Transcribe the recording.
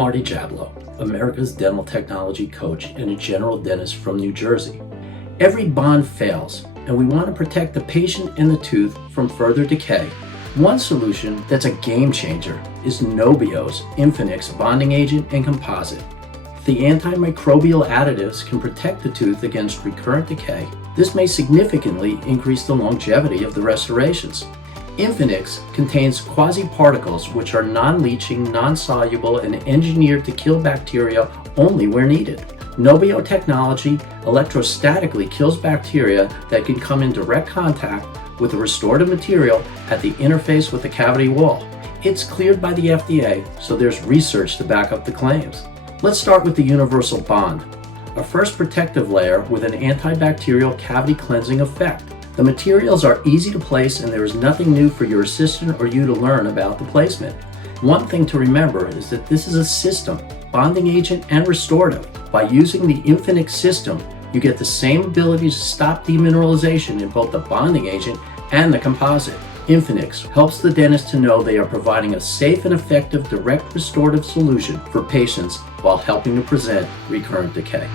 Marty Jablow, America's dental technology coach and a general dentist from New Jersey. Every bond fails, and we want to protect the patient and the tooth from further decay. One solution that's a game changer is Nobio's Infinix bonding agent and composite. The antimicrobial additives can protect the tooth against recurrent decay. This may significantly increase the longevity of the restorations. Infinix contains quasi-particles which are non-leaching, non-soluble, and engineered to kill bacteria only where needed. Nobio technology electrostatically kills bacteria that can come in direct contact with the restorative material at the interface with the cavity wall. It's cleared by the FDA, so there's research to back up the claims. Let's start with the universal bond, a first protective layer with an antibacterial cavity cleansing effect. The materials are easy to place and there is nothing new for your assistant or you to learn about the placement. One thing to remember is that this is a system, bonding agent and restorative. By using the Infinix system, you get the same ability to stop demineralization in both the bonding agent and the composite. Infinix helps the dentist to know they are providing a safe and effective direct restorative solution for patients while helping to prevent recurrent decay.